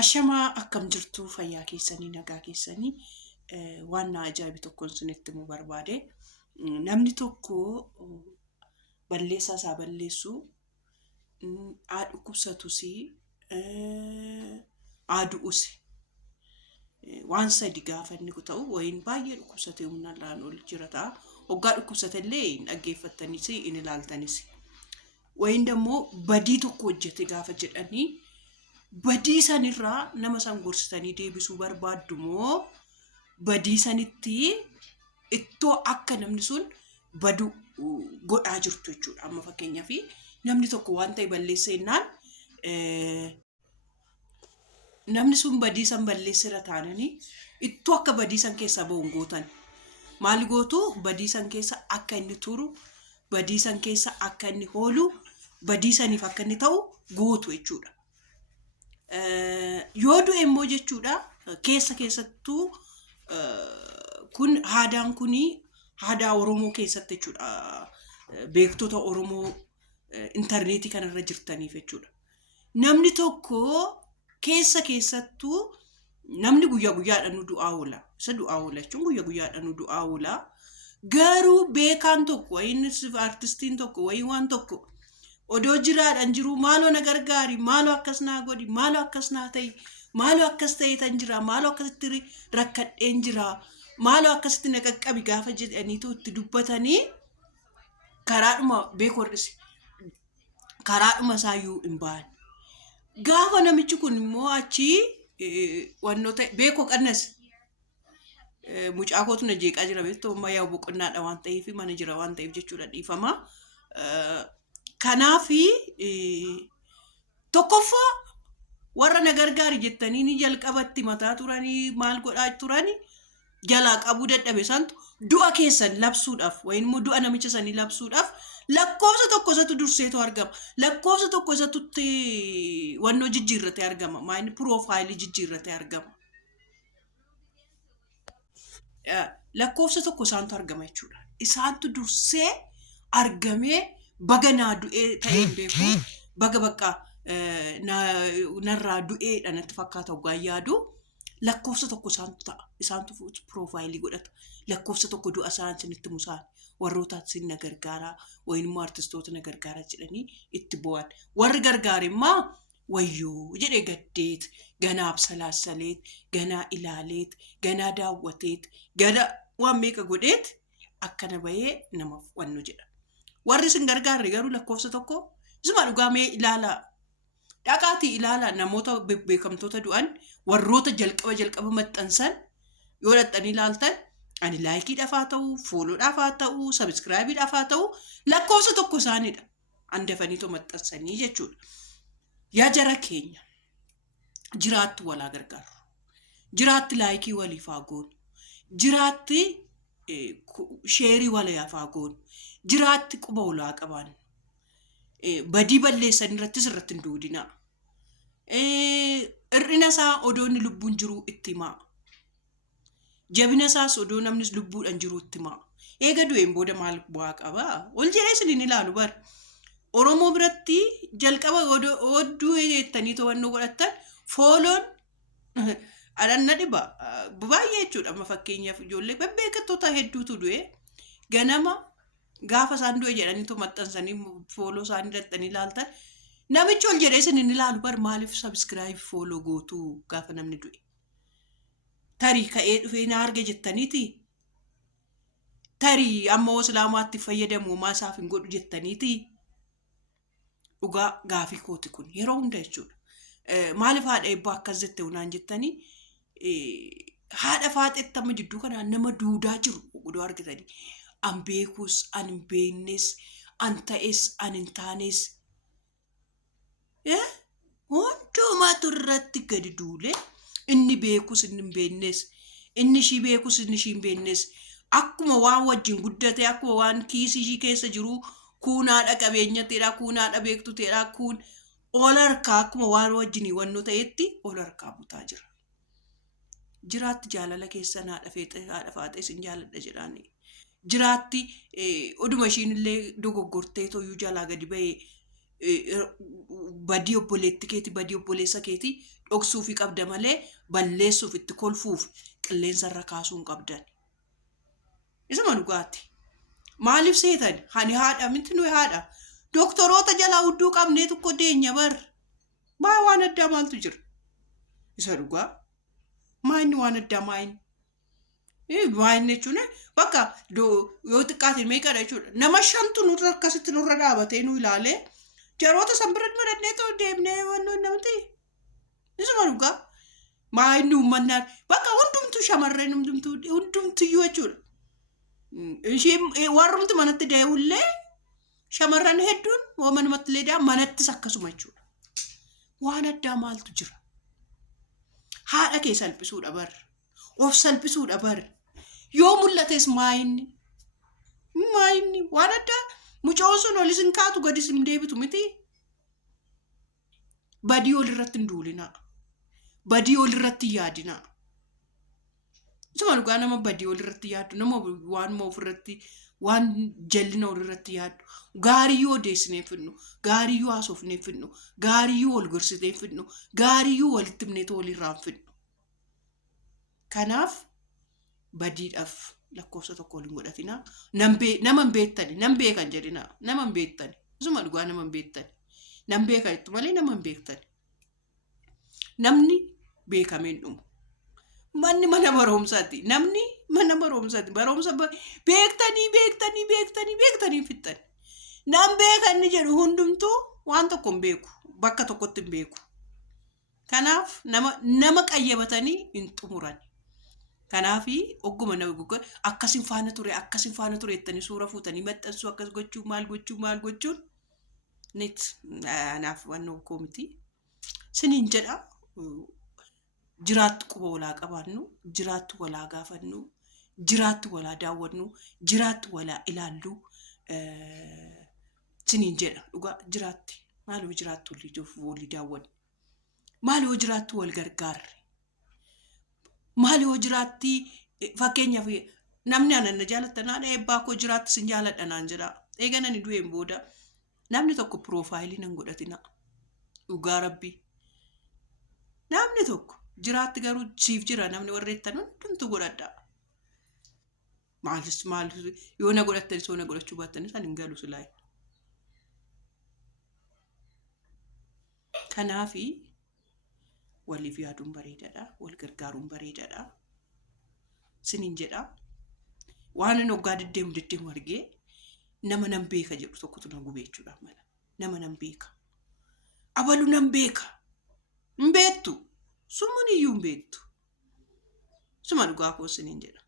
Ashamaa akkam jirtu fayyaa keessanii nagaa keessanii waan na ajaa'ibe tokkoon isinitti himuu barbaade. Namni tokko balleessaa isaa balleessu haa dhukkubsatus haa du'us waan sadi gaafa inni ta'u wayin baay'ee dhukkubsatee humnaan ol jira ta'a. Hoggaa dhukkubsatellee hin dhaggeeffattanis hin ilaaltanis. Wayin dammoo badii tokko hojjete gaafa jedhanii badii sanirraa nama san gorsitanii deebisuu barbaaddu moo badii sanitti ittoo akka namni sun badu godhaa jirtu jechuudha. Amma fakkeenyaaf namni tokko waan ta'e balleessa jennaan namni sun badii san balleessira taananii ittoo akka badii san keessaa ba'uun gootan. Maal gootu badii san keessa akka inni turu, badii san keessa akka inni hoolu, badii saniif akka inni ta'u gootu jechuudha. Yoo du'e immoo jechuudha keessattuu kun aadaan kuni aadaa Oromoo keessatti jechuudha. Beektota Oromoo intarneetii kanarra jirtaniif jechuudha. Namni tokko keessattuu namni guyyaa guyyaadhaan nu du'aa oola. Isa du'aa oola jechuun guyyaa guyyaadhaan nu du'aa oola. Garuu beekaan tokko wayin artistiin tokko wayin waan tokko odoo jiraadhaan jiru maaloo na gargaari, maaloo akkas naa godhi, maaloo akkas naa ta'i, maaloo akkas ta'e tan jira, maaloo akkasitti rakkadheen jira, maaloo akkasitti na qaqqabi gaafa jedhaniitu itti dubbatanii karaadhuma beekorrisi karaadhuma isaayyuu hin ba'an. Gaafa namichi kun immoo achi wannoota beekoo qannas mucaa kootu na jeeqaa jira beektu amma yaa boqonnaadha waan ta'eef mana jira waan ta'eef jechuudha dhiifama. Kanaafi tokkoffaa warra na gargaari jettanii ni jalqabatti mataa turanii maal godhaa turanii jalaa qabuu dadhabe santu du'a keessan labsuudhaaf wayin immoo du'a namicha sanii labsuudhaaf lakkoofsa tokko isatu durseetu argama. Lakkoofsa tokko isatutti wannoo jijjiirratee argama. Maayini piroofaayilii jijjiirratee argama. Lakkoofsa tokko isaantu argama jechuudha. Isaantu dursee argamee baga naa du'ee ta'een beeku baga bakka narraa du'eedha natti fakkaata hoggaan yaadu lakkoofsa tokko isaantu ta'a. Isaantu piroofaayilii godhata. Lakkoofsa tokko du'a isaan sinitti musaan warrootaatti sin na gargaaraa wayin immoo artistoota na gargaaraa jedhanii itti bu'an. Warri gargaarimmaa wayyoo jedhee gaddeet ganaaf salaassaleet ganaa ilaaleet ganaa daawwateet gana waan meeqa godheet akkana bahee namaaf wannu jedha. Warri sin gargaarre garuu lakkoofsa tokko isuma dhugaamee ilaalaa. Dhaqaatii ilaalaa namoota beekamtoota du'an warroota jalqaba maxxansan yoo dhaxxanii ilaaltan ani laayikiidhaaf haa ta'u, fooloodhaaf haa ta'u, sabiskiraayibiidhaaf haa ta'u lakkoofsa tokko isaanidha. Handafaniitoo maxxansanii jechuudha. Yaa jara keenya jiraatti walaa gargaaru. Jiraatti laayikii waliif haa goonu. Jiraatti sheerii waliif haa goonu. Jiraatti quba olaa qabaannu. Badii balleessan irrattis irratti hin duudinaa. Hir'ina isaa odoo inni lubbuun jiru itti himaa. Jabina isaas odoo namnis lubbuudhaan jiru itti himaa. Eega du'een booda maal bu'aa qabaa? Ol jedhee isiniin ilaalu bara. Oromoo biratti jalqaba odduu jettanii to'annoo godhattan fooloon adhanna dhiba baay'ee jechuudha. Amma fakkeenyaaf ijoollee beekattoota hedduutu du'e ganama gaafa isaan du'e jedhanii maxxansanii fooloo isaanii dhaxxanii ilaaltan namichi ol jedhee isiniin ilaalu bara maaliif sabiskiraayib fooloo gootu gaafa namni du'e. Tarii ka'ee dhufee na arge jettaniiti. Tarii amma islaamaatti fayyadamu maasaaf hin godhu jettaniiti. Dhugaa gaafii kooti kun yeroo hunda jechuudha. Maaliif haadha eebbaa akkas jette unaan jettanii haadha faaxetti amma jidduu kanaan nama duudaa jiru odoo argitanii. An beekus, an hin beeknes, an ta'es, an hin taanes. Hundumaatu irratti gadi duule inni beekus, inni hin beeknes, inni ishii beekus, inni ishii hin beeknes. Akkuma waan wajjin guddate, akkuma waan kiisii ishii keessa jiru kuunaadha qabeenyateedha, kuunaadha beektuteedha, kuun ol harkaa akkuma waan wajjinii wannoo ta'etti ol harkaa butaa jira. Jiraatti jaalala keessan haadha faaxee isin jaaladha jedhaanii. Jiraatti oduma ishiin illee dogoggortee tooyyuu jalaa gadi bahee badii obboleetti keeti badii obboleessa keeti dhoksuufi qabda malee balleessuuf itti kolfuuf qilleensa irra kaasuun qabdan. Isuma dhugaati. Maaliif seetan? Hani haadha miti nuyi haadha. Doktoroota jalaa hudduu qabnee tokko deenya bar. Maa waan addaa maaltu jira? Isa dhugaa. Maa inni waan addaa maa inni? Waa inni jechuun bakka yoo xiqqaatiin meeqadha jechuudha. Nama shantu nurra akkasitti nurra dhaabatee nu ilaalee jaroota san bira madannee too deemnee wannoon namti. Isuma dhugaa. Maa inni uummanaan bakka hundumtuu shamarreen hundumtiyyuu jechuudha. Warrumti manatti deewullee shamarran hedduun manumatti illee manattis akkasuma jechuudha. Waan addaa maaltu jira? Haadha kee salphisuudha bar. Of salphisuudha bar. Yoo mul'ates maa inni waan addaa mucaan sun olis hin kaatu gadis hin deebitu miti. Badii olirratti hin duulinaa. Badii olirratti yaadinaa. Isuma dhugaa nama badii olirratti yaadu nama waanuma ofirratti waan jallina olirratti yaadu gaariyyuu odeessinee fidnu gaariyyuu haasofnee fidnu gaariyyuu wal gorsitee fidnu gaariyyuu walitti himnee walirraan fidnu. Kanaaf badiidhaaf lakkoofsa tokko waliin godhatinaa. Nama hin beektani nam beekan jedhinaa nama hin beektani. Isuma dhugaa nama hin beektani. Nam beekan jettu malee nama hin beektani. Namni beekameen dhumu. Manni mana barumsaati. Namni mana barumsaati. Barumsa beektanii fixxani. Nam beekan ni jedhu hundumtuu waan tokko hin beeku. Bakka tokkotti hin beeku. Kanaaf nama qayyabatanii hin xumuran. Kanaafi ogguma nama guggan akkasin faana ture jettanii suura fuutanii maxxansuu akkas gochuun maal gochuun nit anaaf wannoo koomiti. Siniin jedha jiraattu quba walaa qabaannu, jiraattu walaa gaafannu, jiraattu walaa daawwannu, jiraattu walaa ilaallu. Siniin jedha dhugaa jiraatti. Maaloo jiraattu walii daawwannu. Maaloo jiraattu wal gargaarre. Maaloo jiraatti fakkeenyaaf namni anan jaalattanaa eebbaa koo jiraatti sin jaaladhanaan jedha. Eegana ni du'een booda namni tokko piroofaayilii nan godhatina. Dhugaa rabbii. Namni tokko jiraatti garuu siif jira namni warreettan hundumtu godhadha. Maalis yoo na godhattanis yoo na godhachuu baattanis ani hin galu silaa. Kanaafi waliif yaaduun bareedaadha. Wal gargaaruun bareedaadha. Siniin jedha. Waan inni hoggaa deddeemu argee nama nan beeka jedhu tokkotu na gubee jechuudhaaf mala. Nama nan beeka. Abalu nan beeka. Hin beektu. Summun iyyuu hin beektu. Suma dhugaa koo siniin jedha.